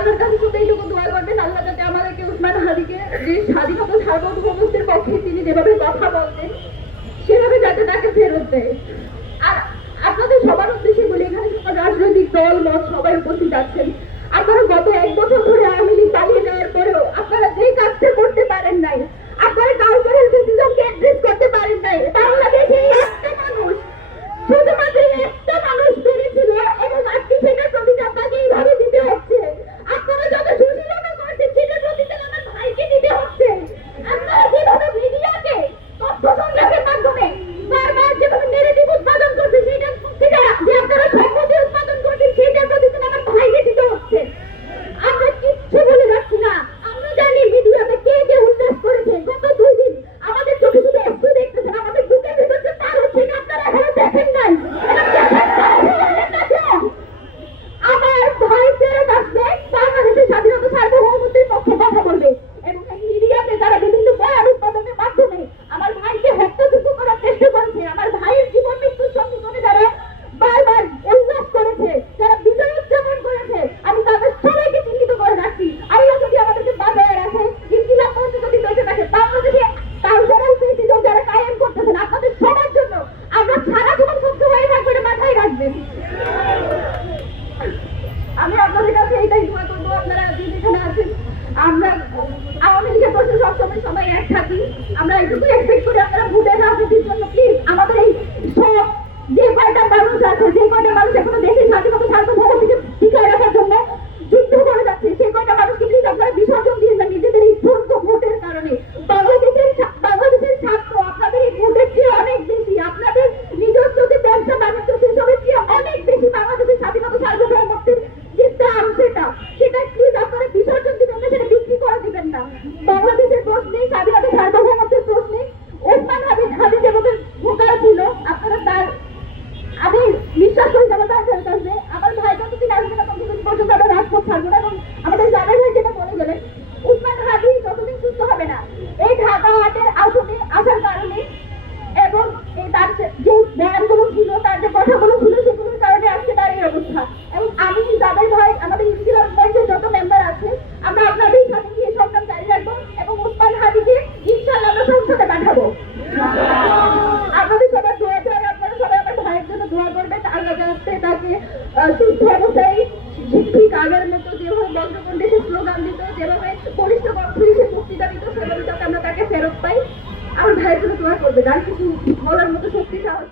আল্লাহর কাছে শুধু এইটুকু দোয়া করবেন, আল্লাহ যাতে আমাদেরকে উসমান হাদিকে যে স্বাধীনতা সার্বভৌমত্বের পক্ষে তিনি যেভাবে কথা বলতেন সেভাবে যাতে তাকে ফেরত দেয়। আর আপনাদের সবার উদ্দেশ্যে বলি, এখানে সবার রাজনৈতিক দল মত সবাই উপস্থিত আছেন। আপনারা গত 1 বছর ধরে আওয়ামী লীগ পালিয়ে যাওয়ার পরেও আপনারা যে কাজটা করতে পারেন নাই, আপনারা কালচারাল ফেসিজমকে অ্যাড্রেস করতে পারেন নাই। বাংলাদেশে একটা মানুষ, শুধুমাত্র একটা মানুষ পেরেছিল এবং আজকে সেটার প্রতিদান আপনাকে এইভাবে দিতে হচ্ছে। আপনারা যত সুশীলতা করছেন সেটার প্রতিদান আমার ভাইকে দিতে হচ্ছে। আপনারা যেভাবে মিডিয়াকে তথ্য সংগ্রহের মাধ্যমে বারবার যেভাবে নেগেটিভ উৎপাদন করছে সেটা যে আপনারা সম্মতি উৎপাদন করছেন সেটার প্রতিদান আমার ভাইকে দিতে হচ্ছে। আমরা কিচ্ছু বলে রাখছি না, আমরা জানি মিডিয়াতে কে কে উল্লাস করেছে। গত 2 দিন আমাদের চোখে শুধু একটু দেখতেছেন, আমাদের বুকের ভেতর যে তার হচ্ছে এটা আপনারা এখনো দেখেন নাই। আমার ভাই ফেরত আসবে, বাংলাদেশের স্বাধীনতা সার্বভৌমত্বের পক্ষে কথা বলবে এবং এই মিডিয়াতে যারা বিভিন্ন বয়ান উৎপাদনের মাধ্যমে আমার ভাইকে হত্যাযোগ্য করার চেষ্টা করেছে, আমার ভাইয়ের জীবন মৃত্যুর সঙ্গে যারা বারবার উল্লাস করেছে, যারা বিজয় উদযাপন করেছে, আমি তাদের সবাইকে চিহ্নিত করে রাখছি। আল্লাহ যদি আমাদেরকে বাঁচায় রাখে, ইনকিলাব মঞ্চ যদি বেঁচে থাকে, বাংলাদেশে কালচারাল ফেসিজম যারা কায়েম করতেছেন আপনাদের সবার জন্য আমরা সারা জীবন সত্য হয়ে থাকবো, এটা মাথায় রাখবেন। আমি আপনাদের কাছে এইটাই দোয়া করবো, আপনারা যেখানে আছেন আমরা আওয়ামী লীগের প্রশ্নে সবসময় সবাই এক থাকি। আমরা এটুকু এক্সপেক্ট করি আপনারা ভোটের রাজনীতির জন্য প্লিজ আমাদের এই সব যে কয়টা মানুষ আছে, যে কয়টা মানুষ এখনো দেশের স্বাধীনতা সার্বভৌমত্বকে টিকায় রাখার জন্য যুদ্ধ করে যাচ্ছে, সেই কয়টা মানুষকে প্লিজ আপনারা বিসর্জন দিন না নিজেদের এই ছোট্ট ভোটের কারণে। বাংলাদেশের ছাত্র আপনাদের এই ভোটের চেয়ে অনেক বেশি, আপনাদের নিজস্ব যে ব্যবসা বাণিজ্য সেসবের চেয়ে অনেক বেশি বাংলাদেশের স্বাধীনতা সার্বভৌমত্বের যে দাম সেটা প্লিজ আপনারা বিসর্জন দিবেন না, সেটা বিক্রি করে দিবেন না। বাংলাদেশের প্রশ্নে, স্বাধীনতা সার্বভৌমত্বের প্রশ্নে ওসমান হাদি যেভাবে ভোকাল ছিল, আপনারা তার আমি বিশ্বাস করি যারা তার ফেরত আসবে। আমার ভাই যতদিন আসবে না ততদিন পর্যন্ত আমরা রাজপথ ছাড়বো না। এবং আমাদের জামাই ভাই যেটা বলে গেলেন, উসমান হাদি যতদিন সুস্থ হবে না এই ঢাকা হাটের আসনে আসার কারণে এবং তার যে বয়ানগুলো ছিল, তার যে কথাগুলো ছিল সেগুলোর কারণে আজকে তার এই অবস্থা। এবং আমি জামাই ভাই, আমাদের ইনকিলাব মঞ্চের যত মেম্বার আছে, আমরা আপনাদের সাথে গিয়ে সংগ্রাম জারি রাখবো এবং উসমান হাদিকে ইনশাআল্লাহ আমরা সংসদে পাঠাবো। আপনাদের সবার দোয়া চাই, আপনারা সবাই আমার ভাইয়ের জন্য দোয়া করবেন। আল্লাহ যাতে তাকে সুস্থ অবস্থায় ঠিক আগের মতো যেভাবে বঙ্গবন্ধু সে স্লোগান দিত, যেভাবে বলিষ্ঠ কণ্ঠে সে বক্তৃতা দিত, সেভাবে যাতে আমরা তাকে ফেরত পাই। আমার ভাইয়ের জন্য দোয়া করবেন। আর কিছু বলার মতো শক্তি সাহস